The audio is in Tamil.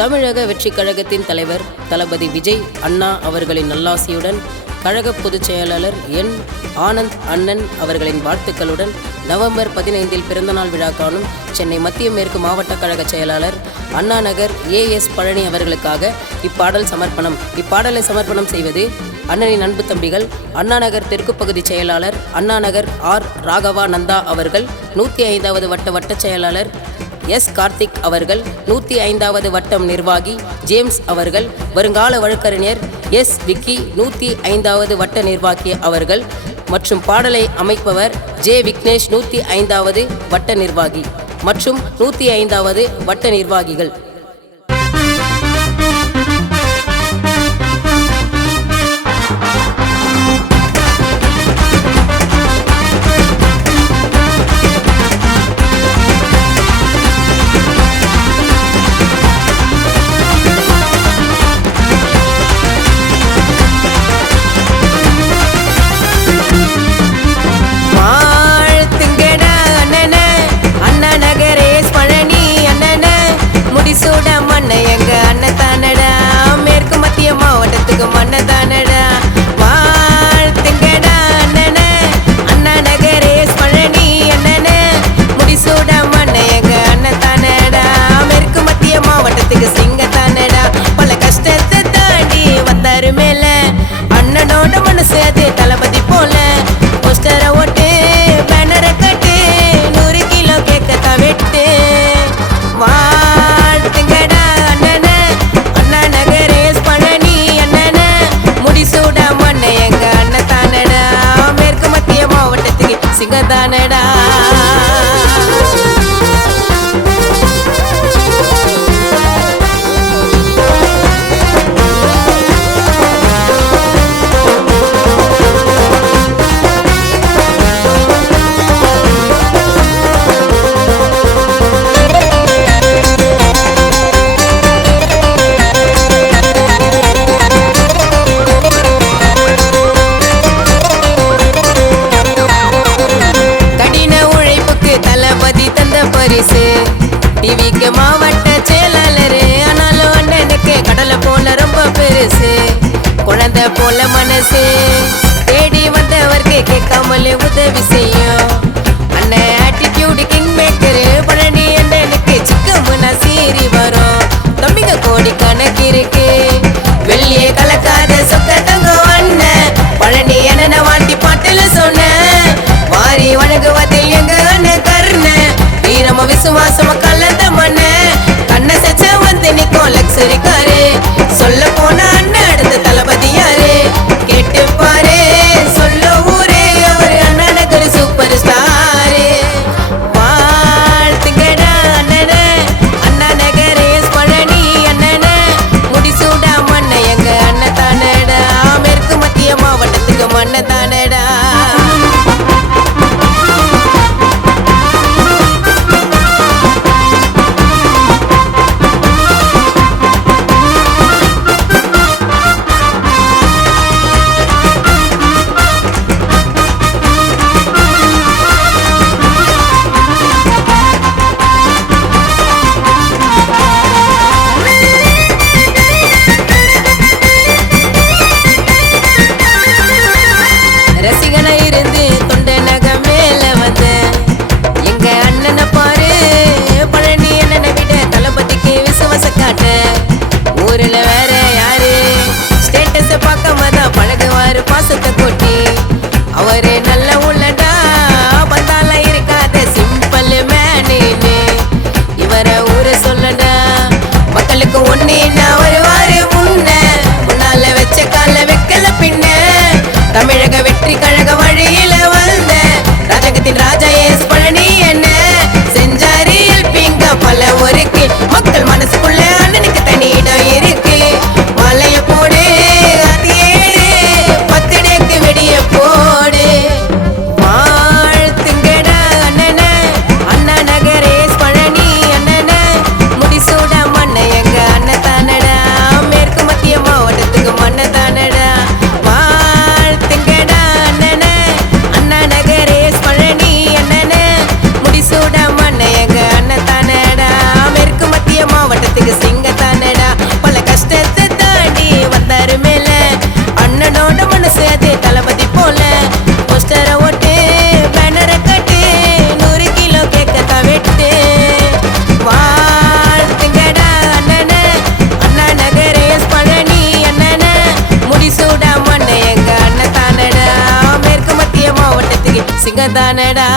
தமிழக வெற்றி கழகத்தின் தலைவர் தளபதி விஜய் அண்ணா அவர்களின் நல்லாசியுடன் கழக பொதுச் செயலாளர் என் ஆனந்த் அண்ணன் அவர்களின் வாழ்த்துக்களுடன் நவம்பர் 15 பிறந்தநாள் விழா காணும் சென்னை மத்திய மேற்கு மாவட்ட கழக செயலாளர் அண்ணா நகர் ஏஎஸ் பழனி அவர்களுக்காக இப்பாடலை சமர்ப்பணம் செய்வது அண்ணனின் அன்பு தம்பிகள் அண்ணா நகர் தெற்கு பகுதி செயலாளர் அண்ணா நகர் ஆர் ராகவா நந்தா அவர்கள், 105வது வட்ட செயலாளர் எஸ் கார்த்திக் அவர்கள், 105வது வட்டம் நிர்வாகி ஜேம்ஸ் அவர்கள், வருங்கால வழக்கறிஞர் எஸ் விக்கி, 105வது வட்ட நிர்வாகி அவர்கள் மற்றும் பாடலை அமைப்பவர் ஜே விக்னேஷ், 105வது வட்ட நிர்வாகி மற்றும் 105வது வட்ட நிர்வாகிகள். எங்க அண்ணன் தானடா, மேற்கு மத்திய மாவட்டத்துக்கு மண்ண தானடா. வாழ்த்துங்கடா அண்ணனே, அண்ணா நகரேஸ் பழனி அண்ணனே, முடிசூட மண்ண எங்க அண்ணன் தானடா, மேற்கு மத்திய மாவட்டத்துக்கு சிங்க தானடா. பல கஷ்டத்தை தாண்டி வந்தாரு மேல, அண்ணனோட மனசு அது தளபதி போல. போஸ்டரை ஓட்டு, பேனரை கட்டு, 100 கிலோ கேக்கத்தான் வெட்டு. சிங்கதானடா டிவிக்கு மாவட்ட செயலாளரு, ஆனாலும் அண்ணனுக்கு கடலை போல ரொம்ப பெருசு. குழந்தை போல மனசு, தேடி வந்தவருக்கு கேட்காமலே உதவி செய்யும். அண்ணன் ஆட்டிடியூடு கிங் மேக்கரு, பழனி அண்ணனுக்கு சிக்கமுன்னா சீறி வரும். தம்பிங்க கோடி கணக்கு இருக்கு, வெள்ளியே கலக்காத சொக்க தங்கம் அண்ணன். பழனி என்ன வாட்டி பாட்டுல சொன்ன, வாரி வணங்குவதில் எங்க அண்ணன் கருண. வீரம விசுவாசம கலந்த மண்ண, கண்ண செச்ச வந்து நிக்கும் லக்ஸரி காரு. சொல்ல போன அண்ணன் அடுத்த தளபதி யாரு, கேட்டு பாரு சொல்ல ஊரே, அவரு அண்ணா நகர் சூப்பர் ஸ்டாரு. வாழ்த்துங்கடா அண்ணனே, அண்ணா நகர் எஸ் பழனி அண்ணனே, முடிசூடா மண்ண எங்க அண்ணன் தானடா, மேற்கு மத்திய மாவட்டத்துக்கு மண்ண தானடா. ரசிகனா இருந்து தொண்டை நக மேல வந்த எங்க அண்ணனை பாரு, பழனி அண்ணனை விட தளபதிக்கு விசுவாச காட்ட. ஊர்ல வேற யாரு ஸ்டேட்டஸ பார்க்காம தான் பழகுவாரு பாசத்தை கொட்டி. அவரு நல்ல உள்ளடா, பந்தால இருக்காத சிம்பிள் மேனின்னு இவரை ஊரை சொல்லடா. மக்களுக்கு ஒன்னேன்னா வருவாரு முன்னால வச்ச கால வைக்கல பின்ன. தமிழக வெற்றி கழக வழியில வந்த ராஜகத்தின் ராஜா எஸ் பழனி என்ன செஞ்சாரு பிங்க பல ஒருக்கு. மக்கள் மனசுக்குள்ள அண்ணனுக்கு தனி இடம் இருக்கு. மலைய போடு அது 10 டேக்கு வெடிய போடு. வாழ்த்துங்கடா அண்ணனே, அண்ணா நகர் எஸ் பழனி அண்ணனே, முடிசூட மண்ண எங்க அண்ணன் தானடா, மேற்கு மத்திய மாவட்டத்துக்கு மண்ண தானடா. வாழ்த்துங்கடா அண்ணனே, அண்ணா நகர் எஸ் பழனி அண்ணனே, தானடா